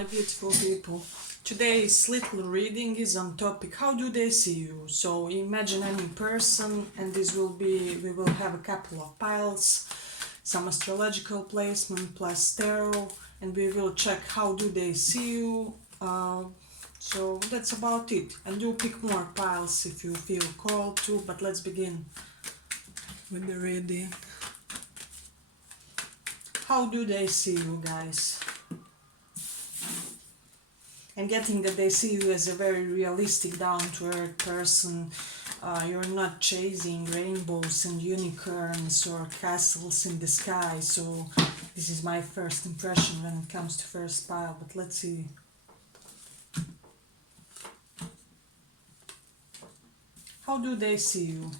My beautiful people, today's little reading is on topic how do they see you. So imagine any person, and we will have a couple of piles, some astrological placement plus tarot, and we will check how do they see you. So that's about it, and you pick more piles if you feel called to, but let's begin with the reading. How do they see you, guys? I'm getting that they see you as a very realistic, down-to-earth person. You're not chasing rainbows and unicorns or castles in the sky. So this is my first impression when it comes to first pile. But let's see. How do they see you?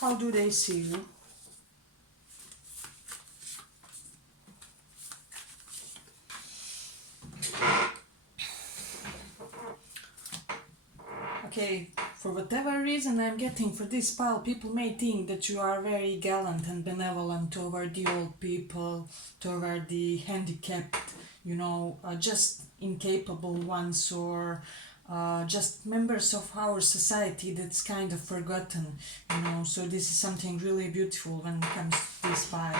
How do they see you? Okay, for whatever reason I'm getting for this pile, people may think that you are very gallant and benevolent toward the old people, toward the handicapped, just incapable ones, or just members of our society that's kind of forgotten, so this is something really beautiful when it comes to this pile.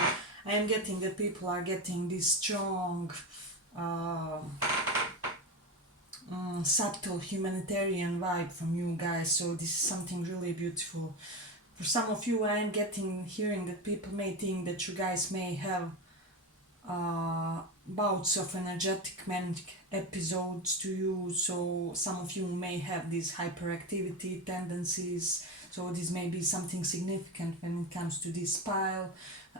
I am getting that people are getting this strong subtle humanitarian vibe from you guys, so this is something really beautiful. For some of you, I am hearing that people may think that you guys may have bouts of energetic manic episodes to you, so some of you may have these hyperactivity tendencies, so this may be something significant when it comes to this pile.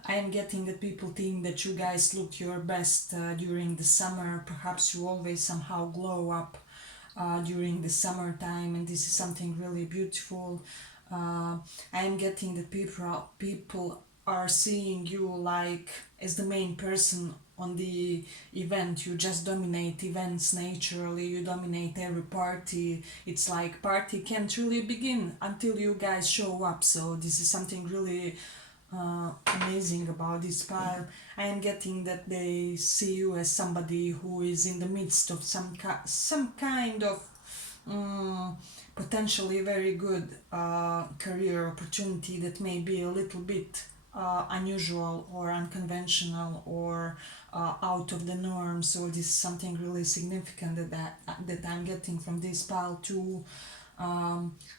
I am getting that people think that you guys look your best during the summer. Perhaps you always somehow glow up during the summertime, and this is something really beautiful. I am getting that people are seeing you like as the main person on the event. You just dominate events naturally, you dominate every party. It's like party can't really begin until you guys show up, so this is something really amazing about this pile. I am getting that they see you as somebody who is in the midst of some kind of potentially very good career opportunity that may be a little bit unusual or unconventional or out of the norm. So this is something really significant that I'm getting from this pile too.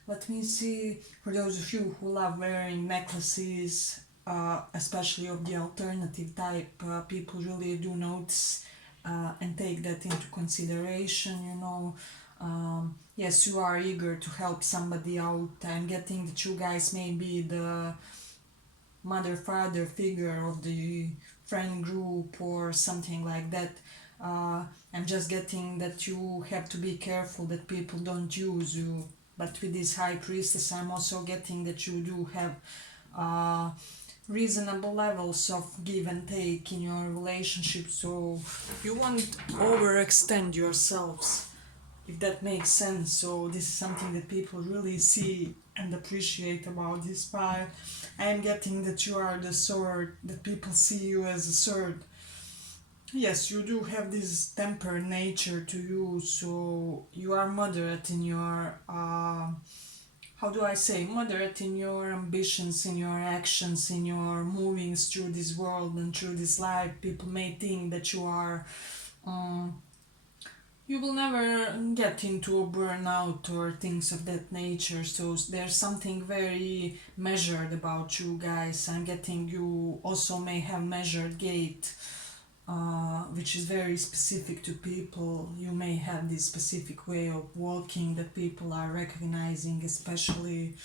Let me see, for those of you who love wearing necklaces, especially of the alternative type, people really do notice and take that into consideration, yes, you are eager to help somebody out. I'm getting that you guys may be the mother-father figure of the friend group or something like that. I'm just getting that you have to be careful that people don't use you. But with this High Priestess, I'm also getting that you do have reasonable levels of give and take in your relationship, so you won't overextend yourselves, if that makes sense. So this is something that people really see and appreciate about this pile. I am getting that you are the sword, that people see you as a sword. Yes, you do have this temper nature to you, so you are moderate in your moderate in your ambitions, in your actions, in your movings through this world and through this life. People may think that you will never get into a burnout or things of that nature, so there's something very measured about you guys. I'm getting you also may have measured gait, which is very specific to people. You may have this specific way of walking that people are recognizing, especially.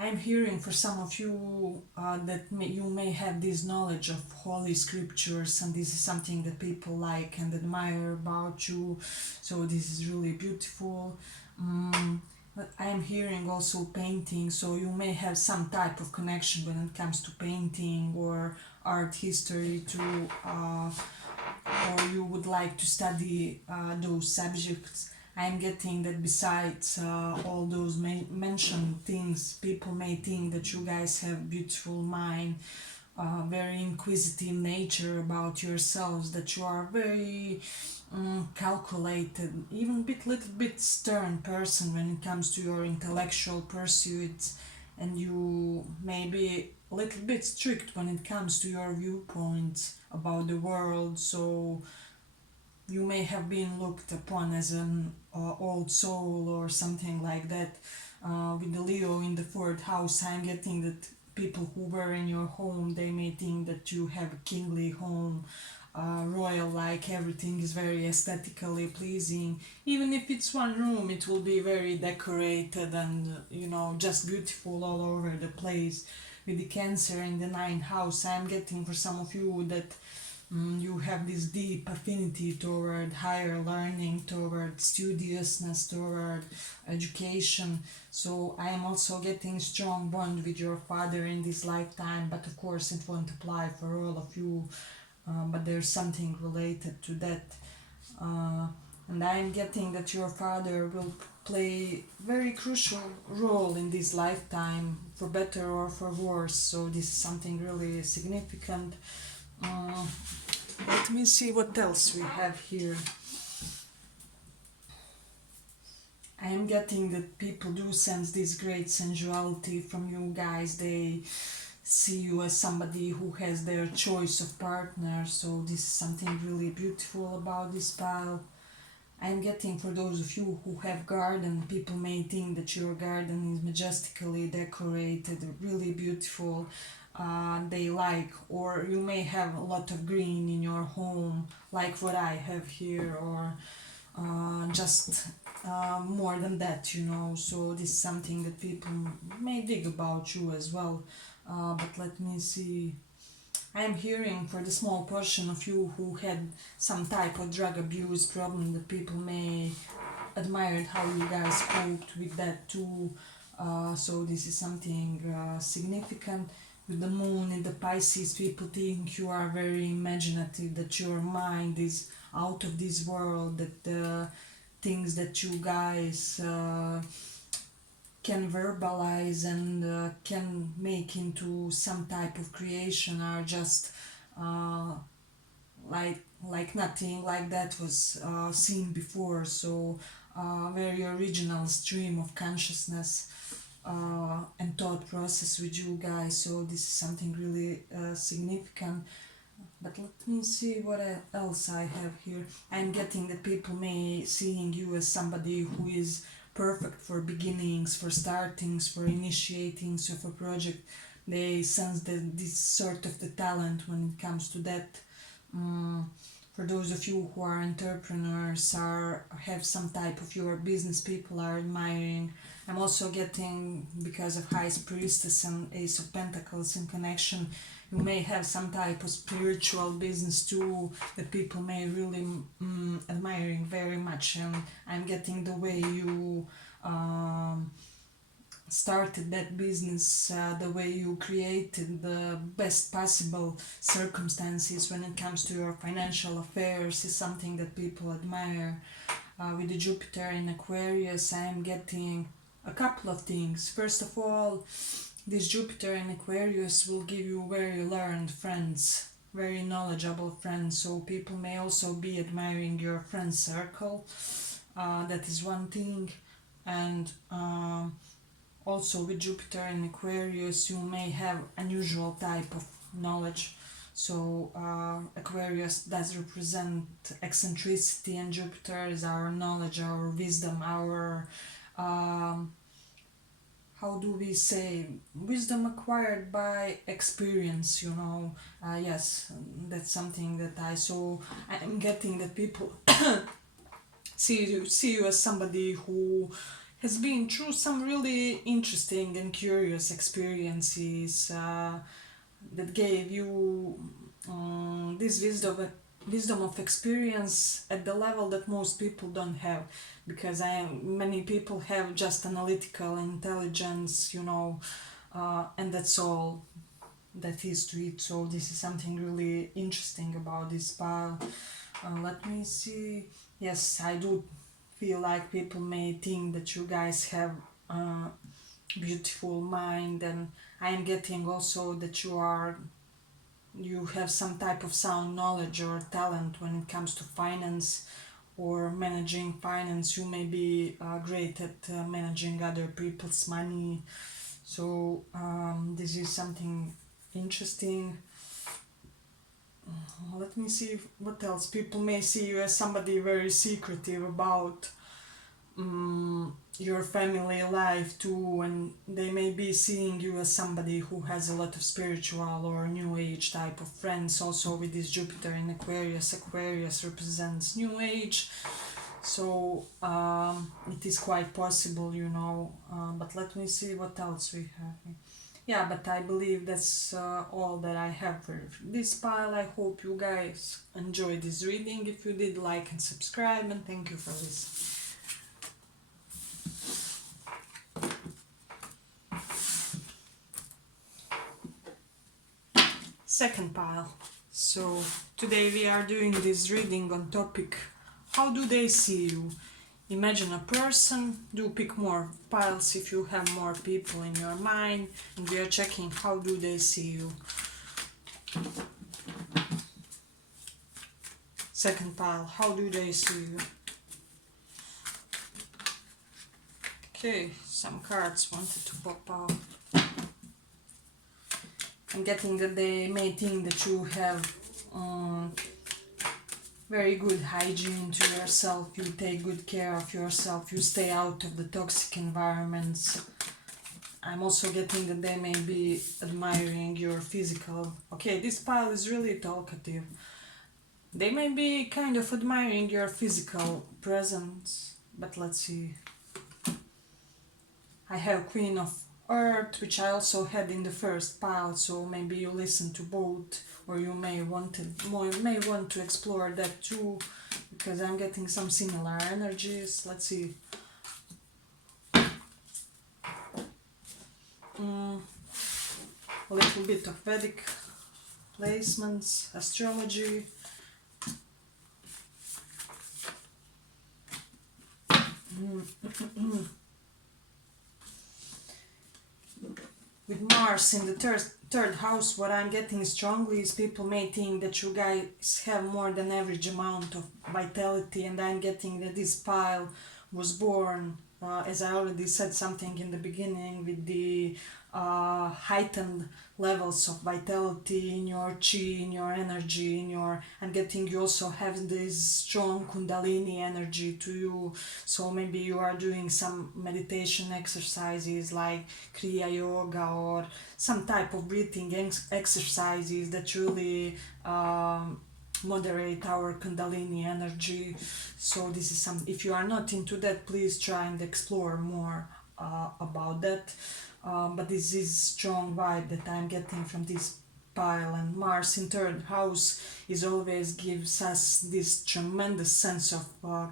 I'm hearing for some of you that you may have this knowledge of holy scriptures, and this is something that people like and admire about you, so this is really beautiful. But I am hearing also painting, so you may have some type of connection when it comes to painting or art history too, or you would like to study those subjects. I'm getting that besides all those mentioned things, people may think that you guys have beautiful mind, very inquisitive nature about yourselves, that you are very calculated, even little bit stern person when it comes to your intellectual pursuits, and you may be a little bit strict when it comes to your viewpoints about the world. So you may have been looked upon as an old soul or something like that. With the Leo in the fourth house, I'm getting that people who were in your home, they may think that you have a kingly home, royal, like everything is very aesthetically pleasing. Even if it's one room, it will be very decorated and just beautiful all over the place. With the Cancer in the ninth house, I'm getting for some of you that you have this deep affinity toward higher learning, toward studiousness, toward education. So I am also getting strong bond with your father in this lifetime, but of course it won't apply for all of you. But there's something related to that. And I'm getting that your father will play very crucial role in this lifetime, for better or for worse. So this is something really significant. Let me see what else we have here. I am getting that people do sense this great sensuality from you guys. They see you as somebody who has their choice of partner, so this is something really beautiful about this pile. I'm getting for those of you who have garden, people may think that your garden is majestically decorated, really beautiful. They like, or you may have a lot of green in your home, like what I have here, or just more than that, So this is something that people may dig about you as well. But let me see. I am hearing for the small portion of you who had some type of drug abuse problem that people may admire how you guys coped with that too. So this is something significant. With the moon in the Pisces, people think you are very imaginative, that your mind is out of this world, that the things that you guys can verbalize and can make into some type of creation are just uh, like nothing like that was seen before. So very original stream of consciousness and thought process with you guys. So this is something really significant. But let me see what else I have here. I'm getting that people may seeing you as somebody who is perfect for beginnings, for startings, for initiatings of a project. They sense that this sort of the talent when it comes to that. For those of you who are entrepreneurs or have some type of your business, people are admiring. I'm also getting, because of High Priestess and Ace of Pentacles in connection, you may have some type of spiritual business too that people may really admiring very much. And I'm getting the way you started that business, the way you created the best possible circumstances when it comes to your financial affairs is something that people admire. With the Jupiter in Aquarius, I'm getting a couple of things. First of all, this Jupiter in Aquarius will give you very learned friends, very knowledgeable friends, so people may also be admiring your friend circle. That is one thing. And also with Jupiter in Aquarius, you may have unusual type of knowledge. So Aquarius does represent eccentricity, and Jupiter is our knowledge, our wisdom, our how do we say, wisdom acquired by experience, yes, that's something that I saw. I'm getting that people see you as somebody who has been through some really interesting and curious experiences that gave you this wisdom of experience at the level that most people don't have, because many people have just analytical intelligence, and that's all that is to it. So this is something really interesting about this pile. Let me see. Yes, I do feel like people may think that you guys have a beautiful mind, and I am getting also that you have some type of sound knowledge or talent when it comes to finance or managing finance. You may be great at managing other people's money. So this is something interesting. Let me see what else. People may see you as somebody very secretive about your family life too, and they may be seeing you as somebody who has a lot of spiritual or new age type of friends. Also with this Jupiter in Aquarius, Aquarius represents new age, so it is quite possible, but let me see what else we have. Yeah, but I believe that's all that I have for this pile. I hope you guys enjoyed this reading. If you did, like and subscribe, and thank you for listening. Second pile. So today we are doing this reading on topic, how do they see you? Imagine a person, do pick more piles if you have more people in your mind, and we are checking how do they see you. Second pile, how do they see you? Okay, some cards wanted to pop out. I'm getting that they may think that you have very good hygiene to yourself, you take good care of yourself, you stay out of the toxic environments. I'm also getting that they may be admiring your physical. Okay, this pile is really talkative. They may be kind of admiring your physical presence, but let's see. I have Queen of Earth, which I also had in the first pile, so maybe you listen to both, or you may want to explore that too, because I'm getting some similar energies. Let's see. A little bit of Vedic placements, astrology. With Mars in the third house, what I'm getting strongly is people may think that you guys have more than average amount of vitality, and I'm getting that this pile was born, as I already said something in the beginning, with the heightened levels of vitality in your chi, in your energy, I'm getting you also have this strong kundalini energy to you. So maybe you are doing some meditation exercises like kriya yoga or some type of breathing exercises that really moderate our kundalini energy. So this is some, if you are not into that, please try and explore more about that. But this is strong vibe that I'm getting from this pile, and Mars in third house is always gives us this tremendous sense of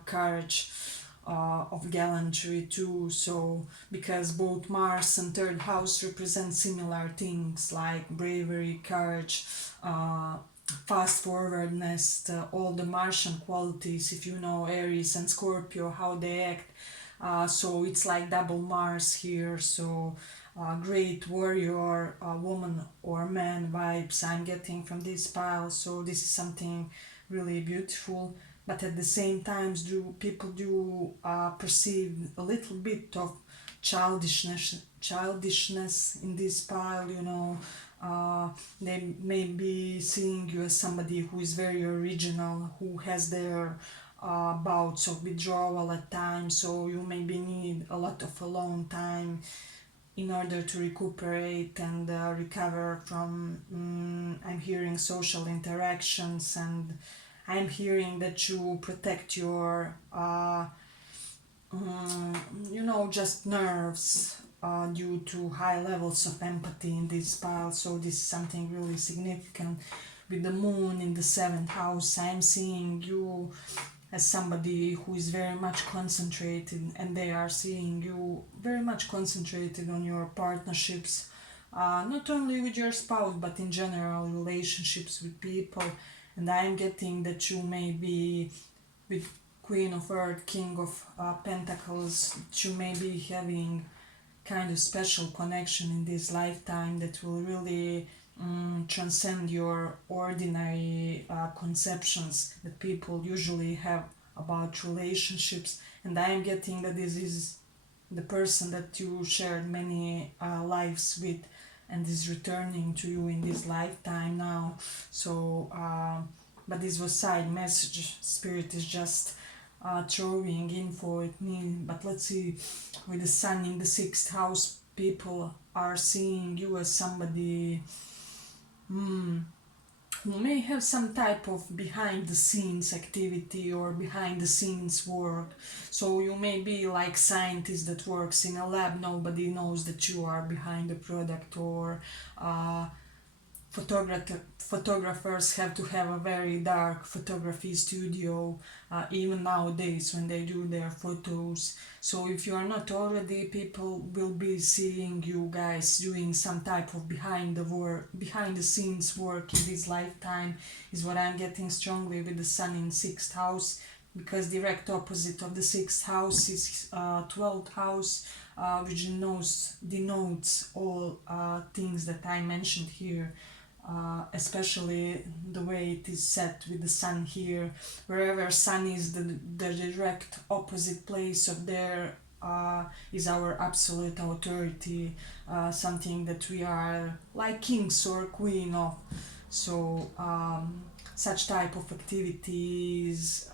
courage, of gallantry too. So because both Mars and third house represent similar things like bravery, courage, fast forwardness, all the Martian qualities, if you know Aries and Scorpio, how they act. So it's like double Mars here. So great warrior, woman or man vibes I'm getting from this pile. So this is something really beautiful. But at the same time, people do perceive a little bit of childishness in this pile. They may be seeing you as somebody who is very original, who has their bouts of withdrawal at times. So you maybe need a lot of alone time in order to recuperate and recover from, I'm hearing social interactions, and I'm hearing that you protect your, just nerves due to high levels of empathy in this pile. So this is something really significant. With the moon in the 7th house, I'm seeing you as somebody who is very much concentrated, and they are seeing you very much concentrated on your partnerships, not only with your spouse but in general relationships with people. And I'm getting that you may be with Queen of Earth, King of Pentacles, you may be having kind of special connection in this lifetime that will really transcend your ordinary conceptions that people usually have about relationships. And I am getting that this is the person that you shared many lives with and is returning to you in this lifetime now. So but this was side message. Spirit is just throwing info at me. But let's see, with the sun in the sixth house, people are seeing you as somebody who may have some type of behind the scenes activity or behind the scenes work. So you may be like scientist that works in a lab, nobody knows that you are behind the product, or photographers have to have a very dark photography studio, even nowadays when they do their photos. So if you are not already, people will be seeing you guys doing some type of behind the scenes work in this lifetime, is what I'm getting strongly with the sun in sixth house, because direct opposite of the sixth house is 12th house, which denotes all things that I mentioned here. Especially the way it is set with the sun here. Wherever sun is the direct opposite place of there is our absolute authority, something that we are like kings or queen of. So such type of activities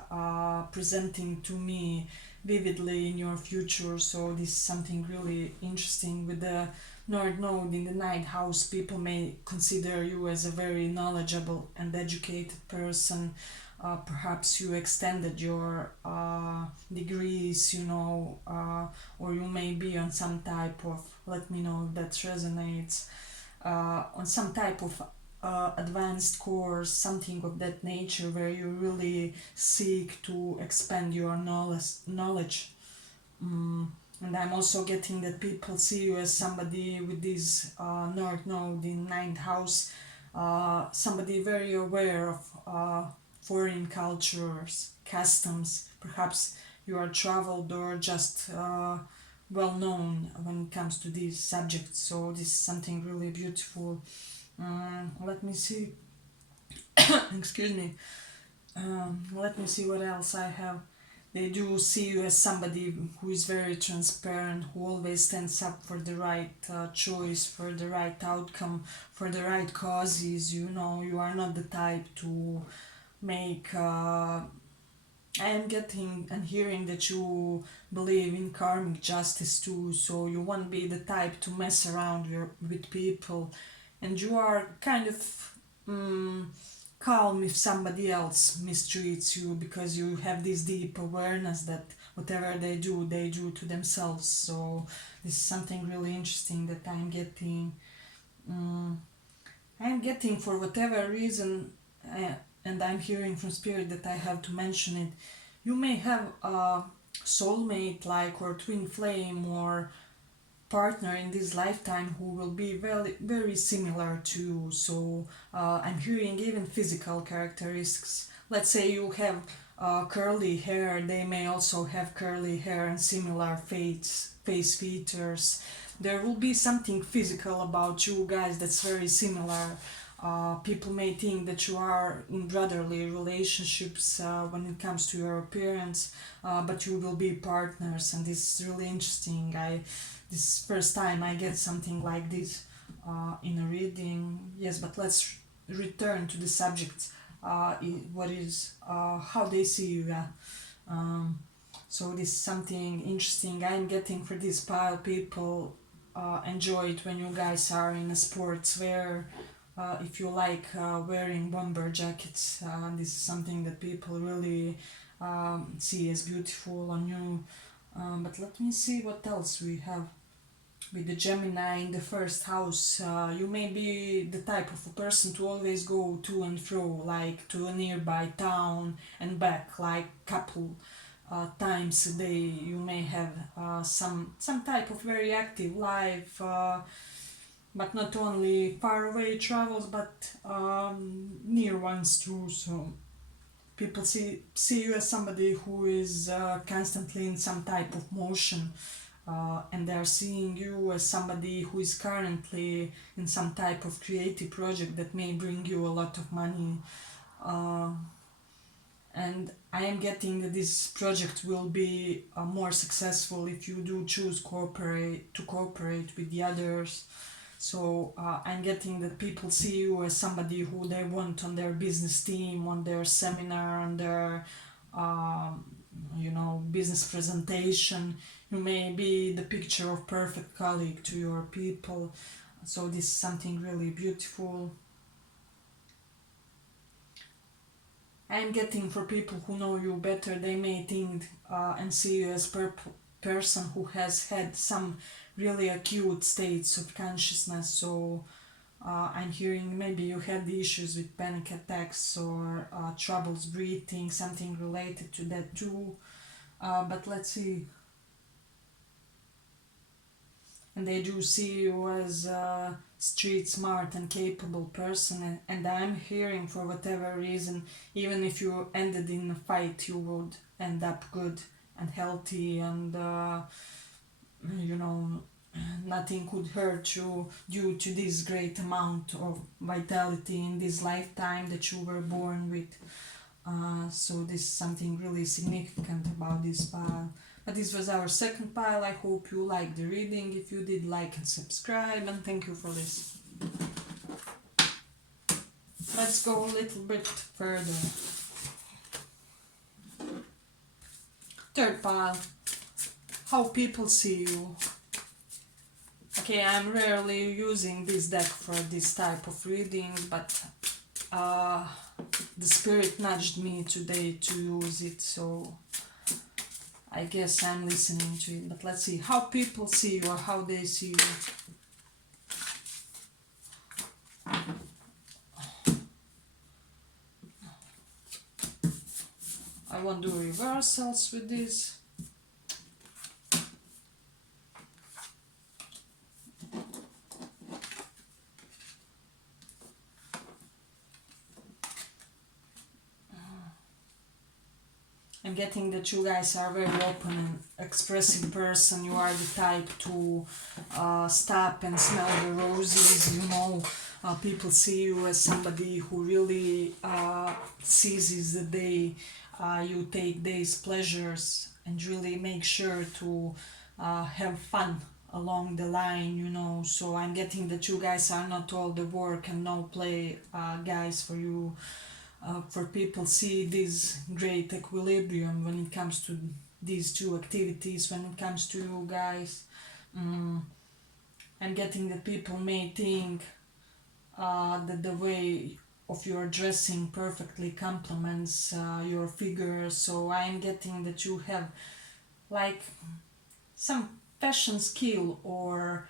presenting to me vividly in your future. So this is something really interesting with the North Node in the ninth house. People may consider you as a very knowledgeable and educated person. Perhaps you extended your degrees, or you may be on some type of, let me know if that resonates, on some type of advanced course, something of that nature, where you really seek to expand your knowledge. And I'm also getting that people see you as somebody with this North Node in ninth house, somebody very aware of foreign cultures, customs. Perhaps you are traveled or just well known when it comes to these subjects. So this is something really beautiful. Let me see. Excuse me. Let me see what else I have. They do see you as somebody who is very transparent, who always stands up for the right choice, for the right outcome, for the right causes. You are not the type to make. I am getting and hearing that you believe in karmic justice too, so you won't be the type to mess around with people, and you are kind of calm if somebody else mistreats you, because you have this deep awareness that whatever they do to themselves. So this is something really interesting that I'm getting. I'm getting, for whatever reason, and I'm hearing from spirit that I have to mention it. You may have a soulmate, like, or twin flame, or partner in this lifetime who will be very very similar to you. So I'm hearing even physical characteristics. Let's say you have curly hair, they may also have curly hair and similar face features. There will be something physical about you guys that's very similar. People may think that you are in brotherly relationships when it comes to your appearance, but you will be partners, and this is really interesting. This first time I get something like this in a reading. Yes, but let's return to the subject. What is how they see you? So this is something interesting I'm getting for this pile. People enjoy it when you guys are in a sportswear. If you like wearing bomber jackets, this is something that people really see as beautiful on you. But let me see what else we have. With the Gemini in the first house, you may be the type of a person to always go to and fro, like to a nearby town and back, like couple times a day. You may have some type of very active life, but not only far away travels, but near ones too. So people see you as somebody who is constantly in some type of motion, and they are seeing you as somebody who is currently in some type of creative project that may bring you a lot of money. uh, and I am getting that this project will be more successful if you do choose cooperate with the others. So I'm getting that people see you as somebody who they want on their business team, on their seminar, on their um, business presentation. You may be the picture of perfect colleague to your people. So this is something really beautiful. I'm getting for people who know you better, they may think and see you as person who has had some really acute states of consciousness. So I'm hearing maybe you had the issues with panic attacks or troubles breathing, something related to that too. But let's see. And they do see you as a street smart and capable person, and I'm hearing for whatever reason, even if you ended in a fight, you would end up good and healthy, and you know nothing could hurt you due to this great amount of vitality in this lifetime that you were born with. So this is something really significant about this pile. But this was our second pile. I hope you liked the reading. If you did, like and subscribe, and thank you for this. Let's go a little bit further. Third pile. How people see you. Okay, I'm rarely using this deck for this type of reading, but the spirit nudged me today to use it, so I guess I'm listening to it. But let's see how people see you or how they see you. I won't do reversals with this. I'm getting that you guys are very open and expressive person. You are the type to stop and smell the roses, people see you as somebody who really seizes the day. You take day's pleasures and really make sure to have fun along the line. So I'm getting that you guys are not all the work and no play guys for you. For people see this great equilibrium when it comes to these two activities, when it comes to you guys. I'm getting that people may think that the way of your dressing perfectly complements your figure. So I'm getting that you have like some fashion skill, or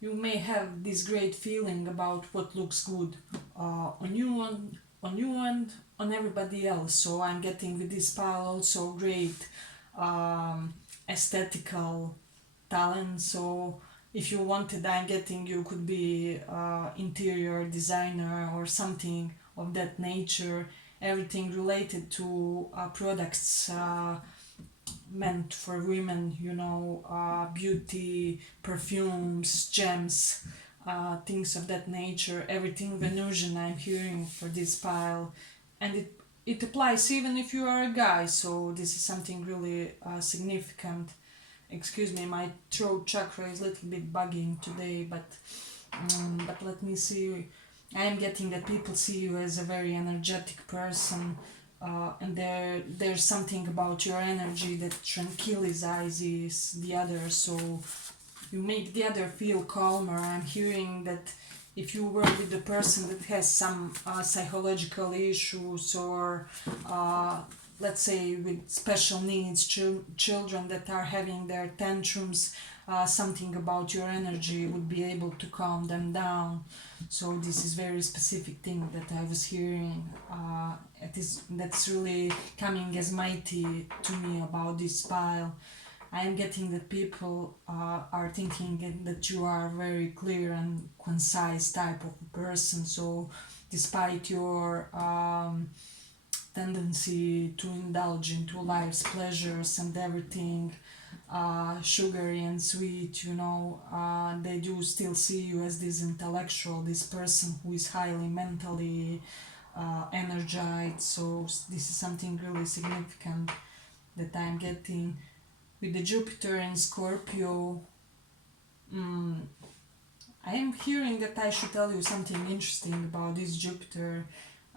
you may have this great feeling about what looks good on you and on everybody else. So I'm getting with this pile also great aesthetical talent. So if you wanted, I'm getting you could be interior designer or something of that nature. Everything related to products meant for women, beauty, perfumes, gems, things of that nature. Everything Venusian I'm hearing for this pile, and it applies even if you are a guy. So this is something really significant. Excuse me, my throat chakra is a little bit bugging today, but let me see. I am getting that people see you as a very energetic person, and there's something about your energy that tranquilizes the other, so you make the other feel calmer. I'm hearing that if you work with a person that has some psychological issues, or let's say with special needs, children that are having their tantrums, something about your energy would be able to calm them down. So this is very specific thing that I was hearing. That's really coming as mighty to me about this pile. I am getting that people are thinking that you are very clear and concise type of person. So despite your tendency to indulge into life's pleasures and everything sugary and sweet, they do still see you as this intellectual, this person who is highly mentally energized. So this is something really significant that I'm getting with the Jupiter in Scorpio. I am hearing that I should tell you something interesting about this Jupiter.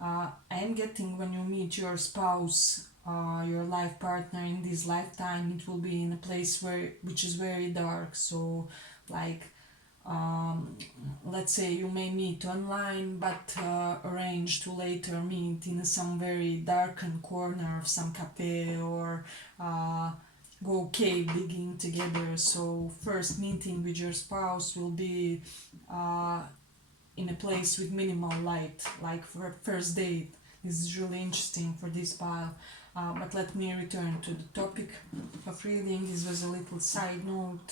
I am getting when you meet your spouse, your life partner in this lifetime, it will be in a place which is very dark. So, like, let's say you may meet online, but arrange to later meet in some very darkened corner of some cafe, or go cave digging together. So first meeting with your spouse will be in a place with minimal light, like for a first date. This is really interesting for this pile. But let me return to the topic of reading. This was a little side note.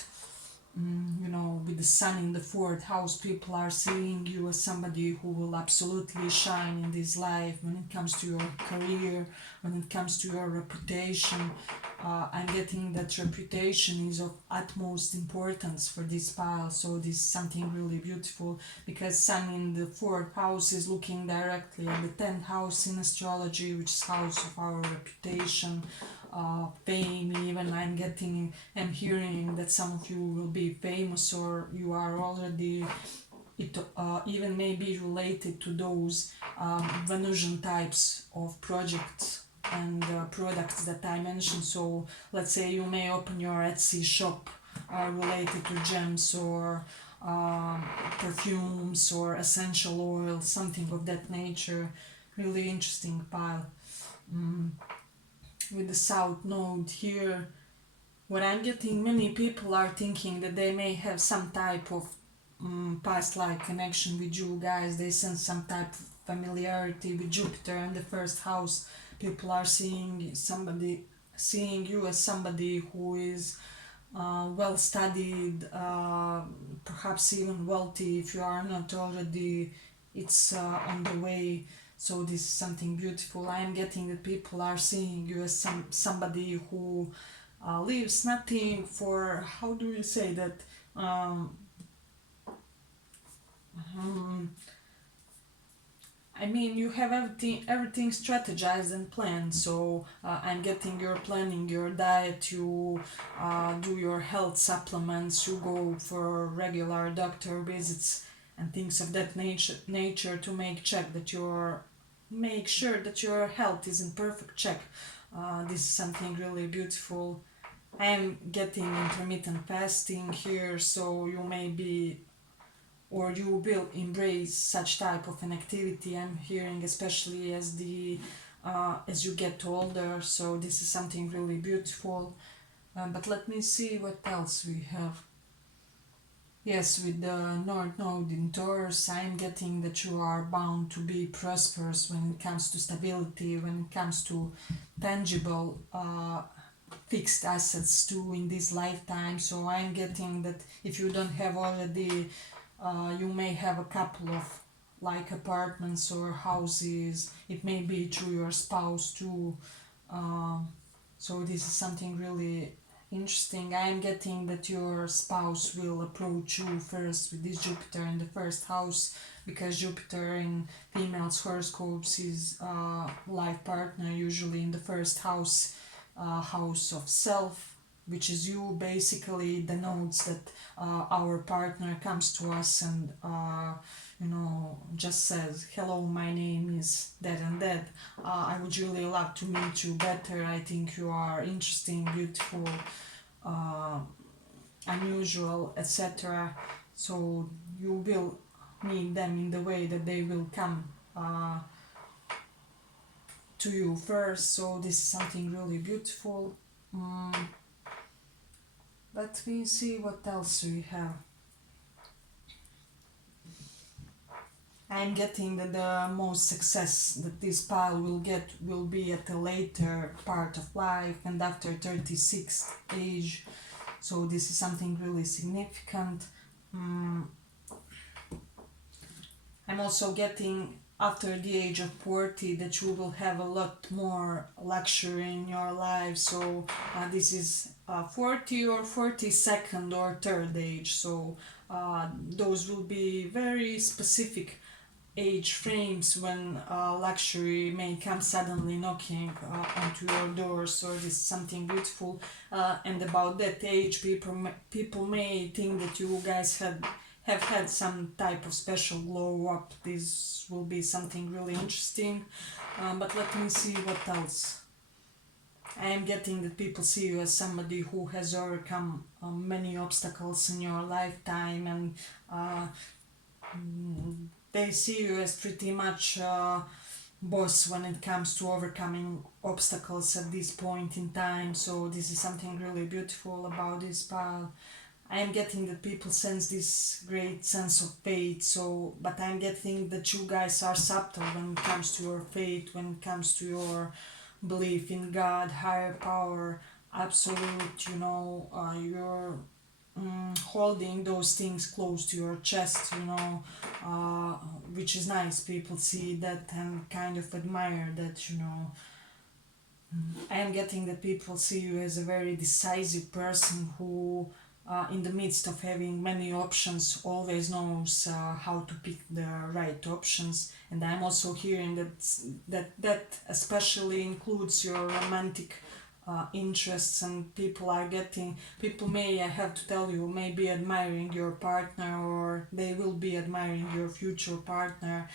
With the sun in the fourth house, people are seeing you as somebody who will absolutely shine in this life when it comes to your career, when it comes to your reputation. I'm getting that reputation is of utmost importance for this pile, so this is something really beautiful, because sun in the fourth house is looking directly at the 10th house in astrology, which is house of our reputation, fame. Even I'm hearing that some of you will be famous, or you are already, it even may be related to those Venusian types of projects and products that I mentioned. So let's say you may open your Etsy shop related to gems, or perfumes, or essential oils, something of that nature. Really interesting pile. With the south node here, what I'm getting, many people are thinking that they may have some type of past life connection with you guys. They sense some type of familiarity with Jupiter in the first house. People are seeing you as somebody who is well studied, perhaps even wealthy. If you are not already, it's on the way. So this is something beautiful. I am getting that people are seeing you as somebody who leaves nothing for, how do you say that, I mean, you have everything strategized and planned. So I'm getting you're planning your diet, you do your health supplements, you go for regular doctor visits and things of that nature to make sure that your health is in perfect check. This is something really beautiful. I am getting intermittent fasting here, so you may be, or you will embrace such type of an activity. I'm hearing, especially as you get older. So this is something really beautiful. But let me see what else we have. Yes, with the North Node in Taurus, I'm getting that you are bound to be prosperous when it comes to stability, when it comes to tangible fixed assets too in this lifetime. So I'm getting that if you don't have already, you may have a couple of like apartments or houses. It may be through your spouse too. So this is something really interesting. I am getting that your spouse will approach you first with this Jupiter in the first house, because Jupiter in females' horoscopes is life partner, usually in the first house, house of self, which is you. Basically denotes that our partner comes to us and just says, hello, my name is that and that, I would really love to meet you better, I think you are interesting, beautiful, unusual, etc. So you will meet them in the way that they will come to you first. So this is something really beautiful. Let me see what else we have. I'm getting that the most success that this pile will get will be at a later part of life and after 36th age. So this is something really significant. I'm also getting after the age of 40 that you will have a lot more luxury in your life. So this is 40 or 42nd or third age. So those will be very specific age frames when luxury may come suddenly knocking onto your door. So this is something beautiful. And about that age, people may think that you guys have had some type of special glow up. This will be something really interesting. But let me see what else. I am getting that people see you as somebody who has overcome many obstacles in your lifetime, and they see you as pretty much boss when it comes to overcoming obstacles at this point in time. So this is something really beautiful about this pile. I am getting that people sense this great sense of faith. So, but I'm getting that you guys are subtle when it comes to your faith, when it comes to your belief in God, higher power, absolute. You're holding those things close to your chest, which is nice. People see that and kind of admire that. I am getting that people see you as a very decisive person who, in the midst of having many options, always knows how to pick the right options. And I'm also hearing that especially includes your romantic interests, and people may, I have to tell you, may be admiring your partner, or they will be admiring your future partner.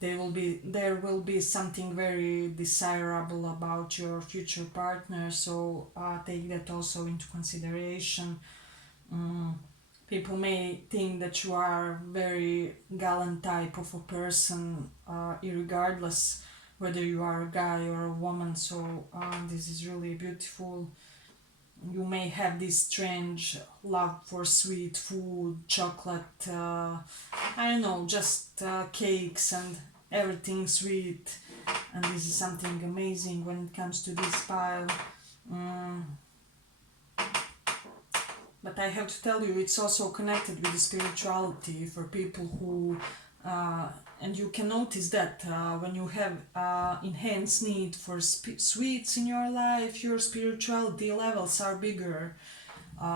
There will be something very desirable about your future partner, so take that also into consideration. People may think that you are very gallant type of a person, irregardless whether you are a guy or a woman. So this is really beautiful. You may have this strange love for sweet food, chocolate, I don't know, just cakes and everything sweet. And this is something amazing when it comes to this pile. But I have to tell you, it's also connected with the spirituality for people who, and you can notice that when you have enhanced need for sweets in your life, your spirituality levels are bigger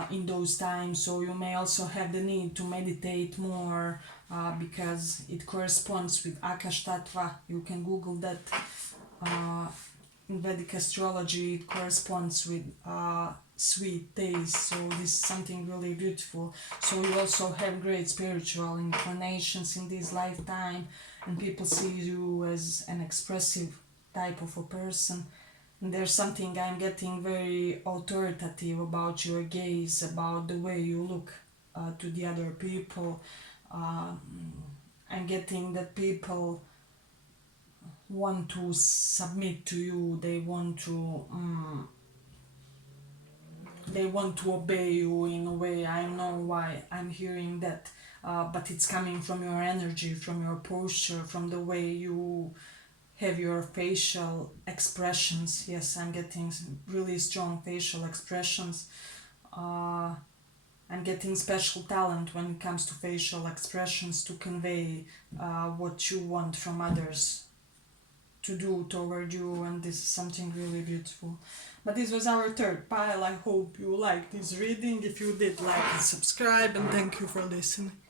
in those times. So you may also have the need to meditate more because it corresponds with Akash Tattva. You can Google that. In Vedic astrology, it corresponds with sweet taste. So this is something really beautiful. So you also have great spiritual inclinations in this lifetime, and people see you as an expressive type of a person. And there's something I'm getting very authoritative about your gaze, about the way you look to the other people. I'm getting that people want to submit to you. They want to obey you in a way. I don't know why I'm hearing that, but it's coming from your energy, from your posture, from the way you have your facial expressions. Yes, I'm getting really strong facial expressions. I'm getting special talent when it comes to facial expressions to convey what you want from others to do toward you, and this is something really beautiful. But this was our third pile. I hope you liked this reading. If you did, like and subscribe, and thank you for listening.